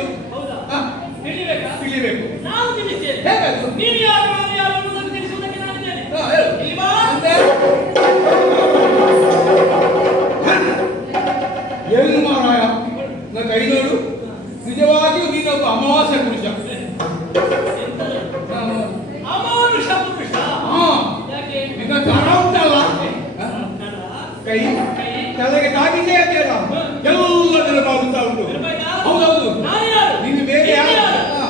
ಹೆಚ್ಚು. ಹೌದಾ? ಹಾ, ತಿಳಿಬೇಕಾ? ತಿಳಿಬೇಕು. ನಾವು ತಿಳಿಸ್ತೇವೆ. ಹೇಗದು? ನೀನು ಯಾರು ನಾನು ಯಾರು ಎಂಬುದನ್ನು ತಿಳಿಸುವುದಕ್ಕೆ ನಾನು ಇದ್ದೇನೆ. ಹಾ, ಹೇಳು. ಇಲ್ಲಿ ಬಾ. ಅಂದ್ರೆ ಏನು ಮಾರಾಯ, ನನ್ನ ಕೈ ನೋಡು. ನಿಜವಾಗಿಯೂ ನೀನೊಬ್ಬ ಅಮಾವಾಸ್ಯ ಪುರುಷ. ಅಮಾನುಷ ಪುರುಷ. ಹಾ, ಯಾಕೆ? ನಿನ್ನ ತರ ಉಂಟಲ್ಲ, ಕೈ ತಲೆಗೆ ತಾಗಿದ್ದೇ ಅದೆಯಲ್ಲ, ಎಲ್ಲ ನೆನಪಾಗುತ್ತಾ ಉಂಟು. ಹೌದೌದು, ನಾನು ಯಾರು? ನೀನು ಬೇರೆ ಯಾರು? ಹಾ,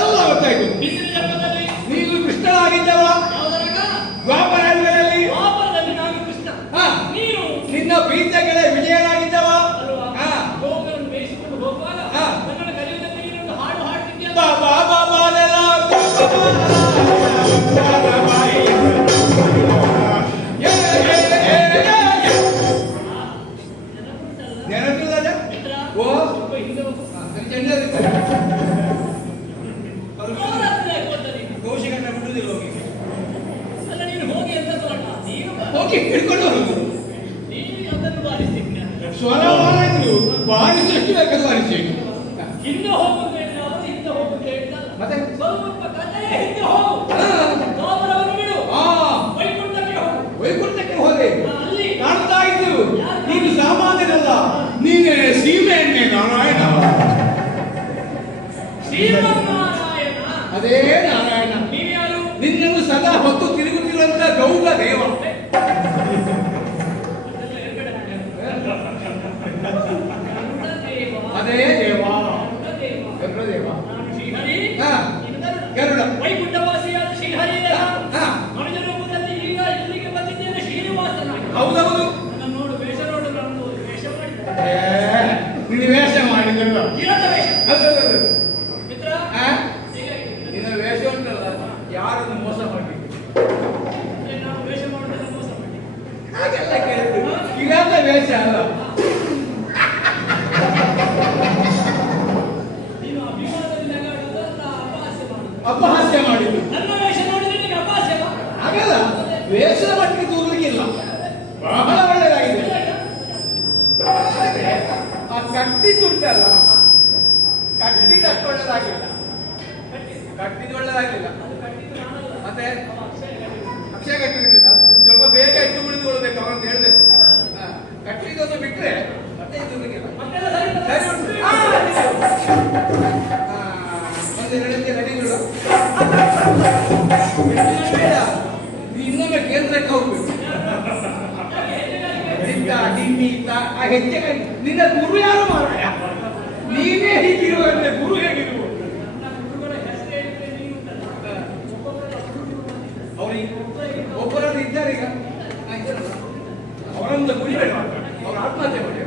ಎಲ್ಲ ಗೊತ್ತಾಯ್ತು. ಹಿಂದಿನ ಜನ್ಮದಲ್ಲಿ ನೀನು ಕೃಷ್ಣನಾಗಿದ್ದವ ಯಾವುದರಗ? ದ್ವಾಪರ ಯುಗದಲ್ಲಿ. ದ್ವಾಪರದಲ್ಲಿ ನಾನು ಕೃಷ್ಣ. ಹಾ, ನೀನು ನಿನ್ನ ಪ್ರೀತಿಯ ಗೆಳೆಯ ವಿಜಯನಾಗಿದ್ದವ. ಅಲ್ವಾ? ಹಾ, ಗೋವುಗಳನ್ನು ಮೇಯಿಸಿಕೊಂಡು ಹೋಗುವಾಗ ಹಾ. ನನ್ನನ್ನು ಕರೆಯುವುದಕ್ಕೆ ನೀನೊಂದು ಹಾಡು ಹಾಡ್ತಿದ್ದೀಯಲ್ಲ. ಬಾ ಬಾ ಬಾ ಬಾದೆಲ್ಲ ನೆನಪಿಲ್ಲದ ಓ ಸ್ವಲ್ಪ ಹಿಂದೆ ಹೋಗು. ನವರಾತ್ರಿ ಆಗುವಂತ ನೀನು. ಕೌಶಿಕನ ಬಿಡುವುದಿಲ್ಲ ಹೋಗಿ ಅಲ್ಲ, ನೀನು ಹೋಗಿ ಎಂತ ತಗೊಂಡ? ನೀನು ಹೋಗಿ ಹಿಡ್ಕೊಂಡು ಹೋಗುದು. ನೀನು ಅದನ್ನು ಬಾರಿಸ್ತಿದ್ದ. ಸ್ವರ ಬಾರಿದ್ರು ಬಾರಿಸಷ್ಟು ಬೇಕಾದ್ರೆ ಬಾರಿಸಿ. ಹಿಂದೆ ಹೋಗುದು ಹೇಳಿದವರು ಹಿಂದೆ ಹೋಗುದು ಹೇಳಿದಲ್ಲ. ಮತ್ತೆ? ಸ್ವಲ್ಪ ಕಥೆಯ ಹಿಂದೆ ಹೋಗು. ಹಾ. ದ್ವಾಪರವನ್ನು ಬಿಡು. ಆ ವೈಕುಂಠಕ್ಕೆ ಹೋಗು. ವೈಕುಂಠಕ್ಕೆ ಹೋದೆ. ಅಲ್ಲಿ ಕಾಣ್ತಾ ಇದ್ದು ನೀನು ಸಾಮಾನ್ಯನಲ್ಲ, ನೀನೇ ಸೀಮೆಯನ್ನೇ ನಾರಾಯಣ. ಶ್ರೀಮನ್ನಾರಾಯಣ. ಅದೇ ನಾರಾಯಣ. ನೀನು ಯಾರು? ನಿನ್ನನ್ನು ಸದಾ ಹೊತ್ತು ತಿರುಗುತ್ತಿರುವಂತ ಗೌಗ ದೇವ. ಅದೆಲ್ಲ ಎರ್ಗಡೆ ಹಾಕ್ಯಾರ. ಗರುಡದೇವ. ಅದೇ ದೇವ, ಗರುಡದೇವ. ಗರುಡದೇವ. ನಾನು ಶ್ರೀಹರಿ. ಹಾ. ನೀನು ಗರುಡ. ಗರುಡ. ವೈಕುಂಠವಾಸಿಯಾದ ಶ್ರೀಹರಿ. ಹಾ. ಮನುಜ ರೂಪದಲ್ಲಿ ಈಗ ಇಲ್ಲಿಗೆ ಬಂದಿದ್ದೇನೆ ಶ್ರೀನಿವಾಸನಾಗಿ. ಹೌದೌದು. ನನ್ನ ನೋಡು, ವೇಷ ನೋಡು, ನಾನು ವೇಷ ಮಾಡಿದ್ದೆ. ನೀನು ವೇಷ ಮಾಡಿದಲ್ಲ. ಕಿರಟ ವೇಷ. ಅದು ಮಿತ್ರ, ಆ? ಹೀಗಾಗಿ ನಿನ್ನ ವೇಷ ಉಂಟಲ್ಲ, ಯಾರನ್ನು ಮೋಸ ಮಾಡಿ ನಾನು ವೇಷ ಮಾಡೋದನ್ನ ಮೋಸ ಮಾಡಿ. ಹಾಗೆಲ್ಲ ಕೇಳಿದ್ರು. ಕಿರಾತ ವೇಷ ಅಲ್ಲ. ನೀನು ಅಭಿಮಾನದಲ್ಲಿ ನಗಾಡುವುದಲ್ಲ, ಅಪಹಾಸ್ಯ ಮಾಡುವುದು. ಅಪಹಾಸ್ಯ ಮಾಡಿದ್ರು. ನನ್ನ ವೇಷ ನೋಡಿದ್ರೆ ನಿನಗೆ ಅಪಹಾಸ್ಯವಾ? ಹಾಗಲ್ಲ, ವೇಷದ ಮಟ್ಟಿಗೆ ದೂರಲಿಕ್ಕಿಲ್ಲ, ಬಹಳ ಒಳ್ಳೆಯದಾಗಿದೆ. ಆ ಕಟ್ಟಿದ್ದುಂಟಲ್ಲ, ಕಟ್ಟಿದಷ್ಟು ಒಳ್ಳೆದಾಗಿಲ್ಲ. ಕಟ್ಟಿದ್ದು ಒಳ್ಳೆದಾಗಿಲ್ಲ. ಅದು ಕಟ್ಟಿದ್ದು ನಾನಲ್ಲ. ಮತ್ತೆ ಅವ ಅಕ್ಷಯ ಕಟ್ಟಿದ್ದು. ಅಕ್ಷಯ ಕಟ್ಟಿಬಿಟ್ಟಿದ್ದ, ಸ್ವಲ್ಪ ಬೇಗ ಇಟ್ಟು ಉಳಿದುಕೊಳ್ಬೇಕು ಅವನಂತ ಹೇಳ್ಬೇಕು. ಕಟ್ಟಿದ್ದೊಂದು ಬಿಟ್ರೆ ಮತ್ತೆ ಇದ್ದಿಲ್ಲ. ಮತ್ತೆಲ್ಲ ಸರಿ ಇದೆ? ಸರಿ ಉಂಟು. ಒಂದು ರೆಡಿ ನೋಡು. ಬೇಡ, ನೀನು ಇನ್ನೊಮ್ಮೆ ಕೇಂದ್ರಕ್ಕೆ ಹೋಗ್ಬೇಕು. ಆ ಹೆಜ್ಜೆ ನಿನ್ನ ಗುರು ಯಾರು ಮಾರಾಯ? ನೀನೇ ಹೀಗಿರುವಂತೆ ಗುರು ಹೇಗಿರುವ? ನನ್ನ ಗುರುಗಳ ಹೆಸರು ಹೇಳಿದ್ರೆ ನೀನು ಉಂಟಲ್ಲ, ಒಬ್ಬೊಬ್ಬರ ಹುಡುಗರು ಬಂದಿದ್ದಾರೆ. ಅವರಿಗೆ ಒಬ್ಬರನ್ನು ಇದ್ದಾರೆ ಈಗ. ಅವರೊಂದು ಕುಡಿಬೇಡ, ಅವರು ಆತ್ಮಹತ್ಯೆ ಮಾಡಿ.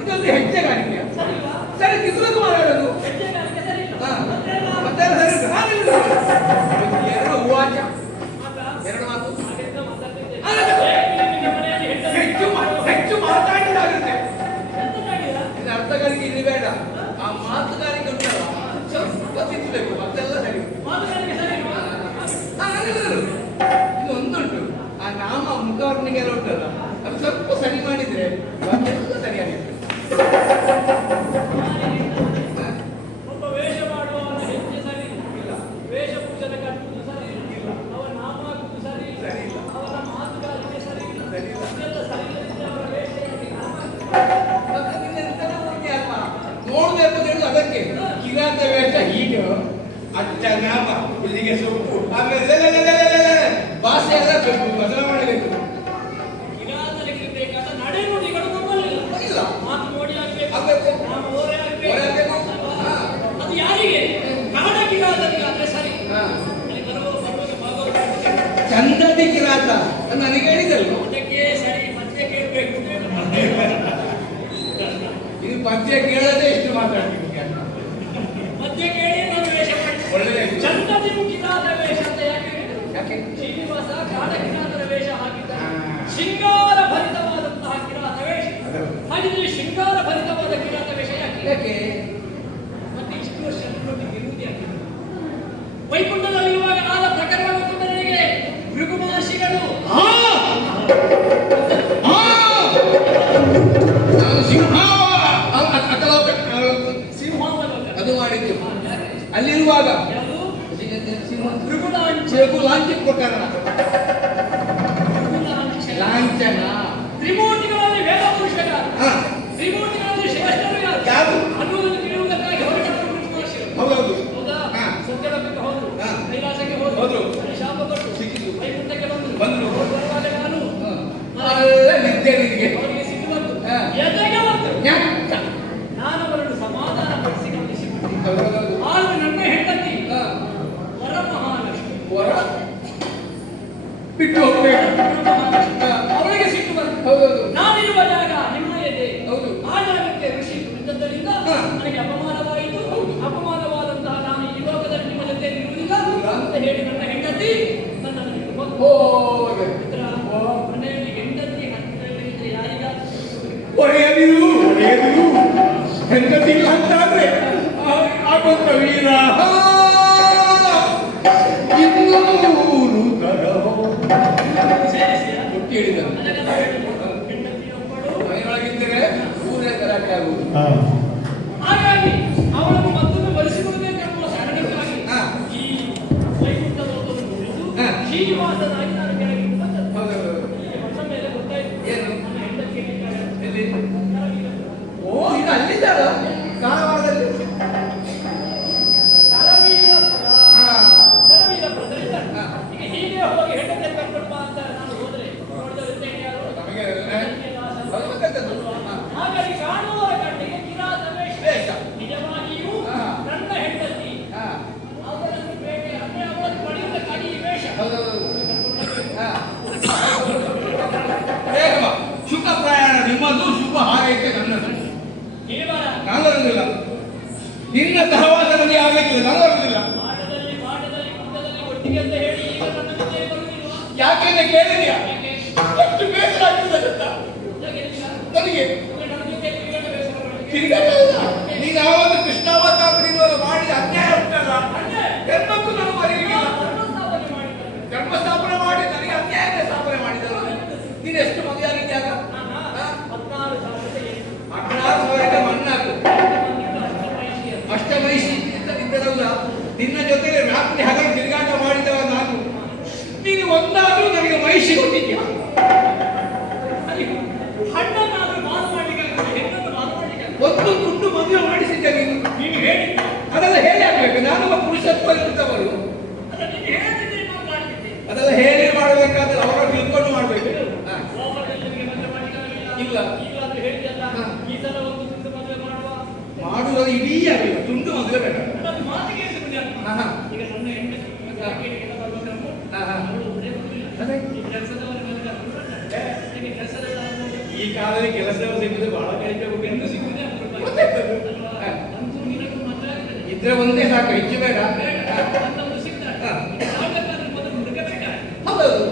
ಇದೊಂದು ಹೆಜ್ಜೆಗಾರಿಕೆ. ಸರಿ, ಕಿತ್ತುలకు ಮಾತಾಡೋದು. ಹೆಜ್ಜೆಗಾರಿಕೆ ಸರಿ ಇಲ್ಲ. ಹಾ. ಮತ್ತೆಲ್ಲ ಮತ್ತೆ ಎರಡು ಹೂವಾಚ, ಮಾತಾ? ಎರಡು ಮಾತು. ಹಾಗೆಂತ ಮಾತಾಡ್ತಿದ್ದೆ. ಅಲ್ಲ. ನಿನ್ನ ಮನೆಯಲ್ಲಿ ಹೆಚ್ಚು ಮಾತಾಡಿದಾಗುತ್ತೆ. ಎಂತ ಮಾಡಿದ? ಇದು ಅರ್ಥಗಾರಿಕೆ ಇಲ್ಲಿ ಬೇಡ, ಆ ಮಾತುಗಾರಿಕೆ ಉಂಟಲ್ಲ ಸ್ವಲ್ಪ ತಿದ್ದಬೇಕು, ಮತ್ತೆಲ್ಲ ಸರಿ. ಮಾತುಗಾರಿಕೆ ಸರಿ ಇಲ್ವಾ? ಇದು ಒಂದುಂಟು, ಆ ನಾಮ ಮುಖವರ್ಣಿಗೆಲ್ಲ ಉಂಟಲ್ಲ, ಅದು ಸ್ವಲ್ಪ ಸರಿ ಮಾಡಿದ್ರೆ ಮತ್ತೆಲ್ಲ ಸರಿಯಾಗಿತ್ತು. ಒಬ್ಬ ವೇಷ ಮಾಡುವವನ ಹೆಜ್ಜೆ ಸರಿ ಇಲ್ಲ, ವೇಷಭೂಷಣ ಕಟ್ಟುವುದು ಸರಿ ಇಲ್ಲ, ಅವನ ನಾಮ ಹಾಕುವುದು ಸರಿ ಇಲ್ಲ, ಅವನ ಮಾತುಗಾರಿಕೆ ಸರಿ ಇಲ್ಲ, ಇದೆಲ್ಲ ಸರಿ ಇಲ್ಲದಿದ್ದರೆ ಅವರ ವೇಷ ಹೇಗೆ? ನೋಡ್ಬೇಕು ಹೇಳುದು ಅದಕ್ಕೆ. ಕಿರಾತ ವೇಷ ಹೀಗೆ ಅಚ್ಚ ನಾಮ, ಇಲ್ಲಿಗೆ ಸೊಪ್ಪು, ಆಮೇಲೆ ಭಾಷೆ ಎಲ್ಲ ಬದಲಾವಣೆಬೇಕು. ಕಿರಾತನಿಗೆ ಬೇಕಾದ ನಡೆನುಡಿಗಳು ನಮ್ಮಲ್ಲಿಲ್ಲ. ಇಲ್ಲ. ಮಾತು ಮೋಡಿ ಆಗ್ಬೇಕು. ಆಗ್ಬೇಕು, ನಾಮ ಓರೆ ಓರೆ ಆಗ್ಬೇಕು. ಅಲ್ವಾ? ಹಾ. ಅದು ಯಾರಿಗೆ? ಕಾಡ ಕಿರಾತನಿಗೆ ಆದ್ರೆ ಸರಿ. ಹಾ. ಅಲ್ಲಿ ಬರುವಾಗ ಭಾಗವತ ಚಂದದಿ ಕಿರಾತ ನನಗೆ ಹೇಳಿದಲ್ಲ. ಅದಕ್ಕೆ ಸರಿ ಮಧ್ಯೆ ಕೇಳಬೇಕು. ಇದು ಪದ್ಯ ಕೇಳದೆ ಎಷ್ಟು ಮಾತಾಡ್ತೀನಿ. ಮಧ್ಯೆ ಕೇಳಿ ನಾನು ವೇಷ ಮಾಡಿ ಒಳ್ಳೆದಾಯ್ತು. ಚಂದದಿ ಕಿರಾತ ವೇಷ ಅಂತ ಯಾಕೆ ಹೇಳಿದ್ರು? ಯಾಕೆ? ಶ್ರೀನಿವಾಸ ಕಾಡ ಕಿರಾತರ ವೇಷ ಹಾಕಿದ್ದಾರೆ. ಶೃಂಗಾರ ಭರಿತವಾದಂತಹ ಕಿರಾತ ವೇಷ. ಹಾಗಿದ್ರೆ ಶೃಂಗಾರ ಭರಿತವಾದ ಕಿರಾತ ವೇಷ ಯಾಕೆ? ಯಾಕೆ? ಮತ್ತೆ ಇಷ್ಟು ವರ್ಷ ನನ್ನೊಟ್ಟಿಗೆ ಇರುವುದು ಯಾಕೆ? ವೈಕುಂಠದಲ್ಲಿರುವಾಗ ನಾದ ಪ್ರಕರಣವಾಗುತ್ತದೆ ನನಗೆ. ಭೃಗು ಮಹರ್ಷಿಗಳು ನಾನು ಸಿಂಹ ಅದು ಮಾಡಿದ್ದು ಅಲ್ಲಿರುವಾಗ ಯಾವುದು? ಲಾಂಛನ ಪ್ರಕರಣ ಲಾಂಛನ ತ್ರಿಮೂರ್ತಿಗಳಲ್ಲಿ ವೇದ ಪುರುಷಗಾರ, ಹಾ ತ್ರಿಮೂರ್ತಿಗಳಲ್ಲಿ ಶ್ರೇಷ್ಠರು ಯಾರು ಯಾರು ಅನ್ನುವುದನ್ನು ತಿಳಿಯುವುದಕ್ಕಾಗಿ ಹೊರಟವರು ಋಷಿಮಹರ್ಷಿಗಳು. ಹೌದೌದು ಹೌದಾ? ಹಾ. ಸತ್ಯಲೋಕಕ್ಕೆ ಹೋದ್ರು, ಹಾ. ಕೈಲಾಸಕ್ಕೆ ಹೋದ್ರು. ಹೋದ್ರು, ಅಲ್ಲಿ ಶಾಪ ಕೊಟ್ಟು ಸಿಕ್ಕಿತು. ವೈಕುಂಠಕ್ಕೆ ಬಂದ್ರು. ಬಂದ್ರು. ಬರುವಾಗ ನಾನು ಅಲ್ಲ ನಿದ್ದೆ ನಿನಗೆ ಅವರಿಗೆ ಸಿಟ್ಟು ಬಂತು, ಹಾ. ಎದೆಗೆ ಬಂತು. ಜ್ಞಾಪಕ. ನಾನು ಅವರನ್ನು ಸಮಾಧಾನ ಪಡಿಸಿ ಕಳಿಸಿಬಿಟ್ಟೆ. ಹೌದೌದು ಆಗ ನನ್ನ ಹೆಂಡತಿ ಹಾ. ವರಮಹಾಲಕ್ಷ್ಮಿ, ವರ ಬಿಟ್ಟು ಹೋಗ್ಬೇಕು ಅವರಿಗೆ ಸಿಟ್ಟು ಬಂತು. ಹೌದೌದು ನಾನಿರುವ ಜಾಗ ನಿಮ್ಮ ಎದೆ, ಹೌದು ಆ ಜಾಗಕ್ಕೆ ಋಷಿ ಕುಳಿತದ್ದರಿಂದ ಹಾ. ನನಗೆ ಅಪಮಾನವಾಯಿತು. ಹೌದು. ಅಪಮಾನವಾದಂತಹ ನಾನು ಈ ಲೋಕದಲ್ಲಿ ನಿಮ್ಮ ಜೊತೆ ಇರುವುದಿಲ್ಲ ಅಂತ ಹೇಳಿ ನನ್ನ ಹೆಂಡತಿ ನನ್ನನ್ನು ಬಿಟ್ಟು ಹೋದ್ಲು. ಹೋದೆ ಮಿತ್ರ, ಮನೆಯಲ್ಲಿ ಹೆಂಡತಿ ಹತ್ತಿರವಿದ್ದರೆ ಯಾರಿಗಾದ್ರೂ ಒಡೆಯದಿರು ಹೆಂಡತಿ ಇಲ್ಲ ಅಂತಾದ್ರೆ ಆಗೊಂಡ ವೀರ ಇನ್ನೂರು ತರಹೋ ಸೇರಿಸಿಯಾ? ಒಟ್ಟಿ ಹೇಳಿದ ಅದಕ್ಕೆಲ್ಲ ಹೇಳುದು, ಹೆಂಡತಿಯೊಬ್ಬಳು. ಮನೆಯೊಳಗಿದ್ದರೆ ಊರೇ ಗಲಾಟೆ ಆಗುವುದು ಹಾಗಾಗಿ ಅವಳನ್ನು ಮತ್ತೊಮ್ಮೆ ಬಲಿಸಿಕೊಳ್ಳಬೇಕೆಂಬ ಕಾರಣಕ್ಕಾಗಿ ಹಾ. ಈ ವೈಕುಂಠ ಲೋಕವನ್ನು ಮುರಿದು ಹಾ. ಶ್ರೀನಿವಾಸನಾಗಿ ನಾನು ಕೆಳಗೆ ಬಂದದ್ದು. ಹೌದೌದು ಈ ಹೊಸ ಮೇಲೆ ಗೊತ್ತಾಯ್ತು ಏನು? ನನ್ನ ಹೆಂಡತಿ ಎಲ್ಲಿದ್ದಾಳೆ? ಎಲ್ಲಿ ಕರವೀರ. ಓ ಈಗ ಅಲ್ಲಿದ್ದಾಳ ಕಾರವಾರದಲ್ಲಿ ಕರವೀರಪುರ. ಹಾ ಕರವೀರಪುರದಲ್ಲಿದ್ದಾಳೆ. ಹಾ. ಈಗ ಹೀಗೆ ಹೋಗಿ ಹೆಂಡತಿ ಕರ್ಕೊಂಡು ಬಾ ಅಂತ ನಾನು ಹೋದ್ರೆ ನೋಡಿದವರಿದ್ದೇನೆ ಯಾರು? ನಮಗೆ ಹೆಂಡತಿಯ ದಾಸ. ಅದು ಗೊತ್ತಾಯ್ತದು. ಹಾ. ಹಾಗಾಗಿ ಕಾಣುವವರ ಕಣ್ಣಿಗೆ ಕಿರಾತ ವೇಷ. ವೇಷ. ನಿಜವಾಗಿಯೂ ಹಾ. ನನ್ನ ಹೆಂಡತಿ ಹಾ ಅವರನ್ನು ಬೇಟೆ ಅಂದ್ರೆ ಅವರನ್ನು ಪಡೆಯುವುದಕ್ಕಾಗಿ ಈ ವೇಷ. ಹೌದೌದು ಹಾ ಬೇಗ ಬಾ. ಶುಭ ಪ್ರಯಾಣ ನಿಮ್ಮದು, ಶುಭ ಹಾರೈಕೆ ನನ್ನದು. ಕೇವಲ ನಾನು ಬರುವುದಿಲ್ಲ, ನಿನ್ನ ಸಹವಾಸ ನನಗೆ ಆಗಲಿಕ್ಕಿಲ್ಲ, ನಾನು ಬರುವುದಿಲ್ಲ. ಪಾಠದಲ್ಲಿ ಕುಂಟದಲ್ಲಿ ಒಟ್ಟಿಗೆ ಅಂತ ಹೇಳಿ ಈಗ ನನ್ನ ಜೊತೆ ಬರುವುದಿಲ್ವಾ? ಯಾಕೆಂದ್ರೆ ಕೇಳಿದ್ಯಾ ಯಾಕೆ? ಎಷ್ಟು ಬೇಸರ ಆಗ್ತದೆ ಗೊತ್ತಾ ಯಾಕೆ ಇಲ್ಲ? ನನಗೆ ನನ್ನ ಜೊತೆ ತಿರುಗಾಟ ಬೇಸರ ಪಡಲಿಕ್ಕೆ. ತಿರುಗಾಟವಿಲ್ಲ. ನೀನು ಯಾವಾಗ ಕೃಷ್ಣಾವತಾರ ನೀನು ಮಾಡಿದ ಅನ್ಯಾಯ ಉಂಟಲ್ಲ, ಅನ್ಯಾಯ? ಜನ್ಮಕ್ಕೂ ನಾನು ಮರೆಯಲಿಲ್ಲ. ಧರ್ಮಸ್ಥಾಪನೆ ಮಾಡಿದ್ದಾರೆ. ಧರ್ಮ ಸ್ಥಾಪನೆ ಮಾಡಿ ನನಗೆ ಅನ್ಯಾಯ ಸ್ಥಾಪನೆ ಮಾಡಿದಲ್ಲ. ನೀನು ಎಷ್ಟು ಮದುವೆ ಆಗಿದ್ದಾಗ ನಾನು 16,000 ಏನು? 16,000 ಮಣ್ಣಾಕು ಅಷ್ಟಮೈಷಿ ಇದ್ದದಲ್ಲ. ನಿನ್ನ ಜೊತೆಗೆ ರಾತ್ರಿ ಹಗಲು ತಿರುಗಾಟ ಮಾಡಿದವ ನಾನು. ನೀನು ಒಂದಾದ್ರೂ ನನಗೆ ಮಹಿಷಿ ಕೊಟ್ಟಿದ್ಯಾ? ಹಣ್ಣನ್ನಾದ್ರೂ ಮಾರು ಮಾಡ್ಲಿಕ್ಕೆ ಹೆಣ್ಣನ್ನು ಮಾರು ಮಾಡ್ಲಿಕ್ಕೆ ಒಂದು ತುಂಡು ಮದುವೆ ಮಾಡಿಸಿದ್ದೆ ನೀನು. ನೀನು ಹೇಳಿ ಅದೆಲ್ಲ ಹೇಳಿ ಆಗ್ಬೇಕು. ನಾನು ಒಬ್ಬ ಪುರುಷತ್ವ ಇರುತ್ತವರು. ಅಲ್ಲ, ನೀನು ಹೇಳ್ತಿದ್ದೆ ನಾನು ಮಾಡ್ತಿದ್ದೆ. ಅದೆಲ್ಲ ಹೇಳಿ ಮಾಡಬೇಕಾದ್ರೆ ಅವರ ತಿಳ್ಕೊಂಡು ಮಾಡ್ಬೇಕು. ಹಾ. ಲೋಕದಲ್ಲಿ ನಿಮಗೆ ಮದುವೆ ಮಾಡ್ಲಿಕ್ಕೆ ಇಲ್ಲ. ಈಗಲಾದ್ರೂ ಹೇಳಿದಲ್ಲ, ಹಾ. ಈ ಸಲ ಒಂದು ತುಂಡು ಮದುವೆ ಮಾಡುವ. ಮಾಡುವುದು ಇಡೀ ಆಗಿಲ್ಲ, ತುಂಡು ಮದುವೆ ಬೇಡ. ನನ್ನ ಮಾತಿಗೆ ಎಷ್ಟು ಪುಣ್ಯ. ಹಾ, ಹಾ. ಈಗ ನನ್ನ ಹೆಂಡತಿ ಕೇಳಿಗೆಲ್ಲ ಬರ್ಬೇಕಂದ್ರೆ ಹಾ, ಹಾ. ಅವಳು ಒಬ್ಬಳೇ ಬರುವುದಿಲ್ಲ. ಅದೇ. ಈ ಕೆಲಸದವರ ಮೇಲೆ ನನಗೆ ಕೆಲಸದ ಈ ಕಾಲದಲ್ಲಿ ಕೆಲಸ ಸಿಗುವುದು ಬಹಳ ಕಡಿಮೆ ಎಂದು ಸಿಗುವುದೇ ಗೊತ್ತಾಯ್ತದು. ಅಲ್ವಾ? ಹಾ. ಅಂತೂ ನಿನಗೂ ಮದುವೆ ಆಗ್ತದೆ. ಇದ್ರೆ ಒಂದೇ ಸಾಕು, ಹೆಚ್ಚು ಬೇಡ. ಬೇಡ, ಅಂತವರು ಸಿಗ್ತಾರೆ. ಹಾ. ಯಾವುದಕ್ಕಾದ್ರೂ ಮೊದಲು ಹುಡುಕಬೇಕಾದ್ರೆ ಹೌದೌದು.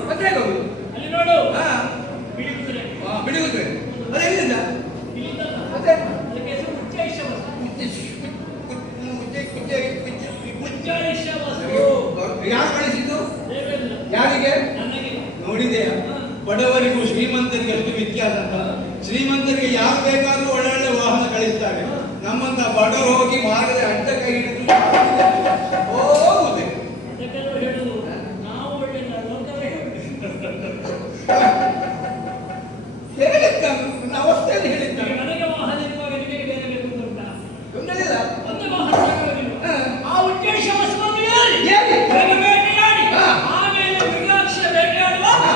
ಮತ್ತೆ ಹೇಗೋದು? ಅಲ್ಲಿ ನೋಡು, ಹಾ. ಬಿಳಿಗುದ್ರೆ. ಬಿಡುವುದ್ರೆ ಅದೆಲ್ಲಿಂದ ಇಲ್ಲಿಂದಲ್ಲ. ಮತ್ತೆ ಅದಕ್ಕೆ ಹೆಸರು ಉಚ್ಚೈಷವಸ್ತು. ಉಚ್ಚೈಷವಸ್ತು. ಯಾರು ಕಳಿಸಿದ್ದು? ದೇವೇಂದ್ರ. ಯಾರಿಗೆ? ನನಗೆ. ನೋಡಿದೆಯ? ಬಡವರಿಗೂ ಶ್ರೀಮಂತರಿಗೆ ಎಷ್ಟು ವ್ಯತ್ಯಾಸ ಅಂತ. ಶ್ರೀಮಂತರಿಗೆ ಯಾರು ಬೇಕಾದ್ರೂ ಒಳ್ಳೊಳ್ಳೆ ವಾಹನ ಕಳಿಸ್ತಾರೆ. ನಮ್ಮಂತ ಬಡವರು ಹೋಗಿ ಮಾರದೆ ಅಡ್ಡ ಕೈ ಹಿಡಿದು ಹೋಗುದೇ. ಅದಕ್ಕೆಲ್ಲ ಹೇಳುದು ನಾವು ಒಳ್ಳೆಯ ಲೋಕವೇ ಹೇಳಿದ್ದ ನನ್ನ ಅವಸ್ಥೆಯಲ್ಲಿ ಹೇಳಿದ್ದ. ನನಗೆ ವಾಹನ ಇರುವಾಗ ನಿನಗೆ ಬೇರೆ ಬೇಕು ಅಂತ ಉಂಟಾ? ಗೊತ್ತಿಲ್ಲ. ಒಂದು ವಾಹನ ಸಾಕಾಗುವುದಿಲ್ಲ. ಹಾ. ಆ ಉಚ್ಚೈಷವಸ್ತು ಹೇಳಿ ಹೇಳಿ. ಬೇಟೆಯಾಡಿ ಹಾ. ಆಮೇಲೆ ಮೃಗಾಕ್ಷ ಬೇಟೆಯಾಡುವ. ಹಾ.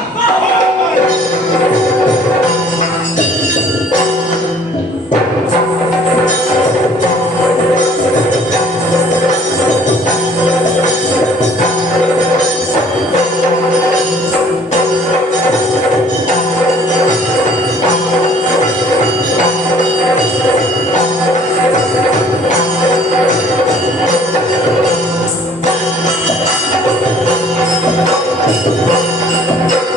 ¡Gracias!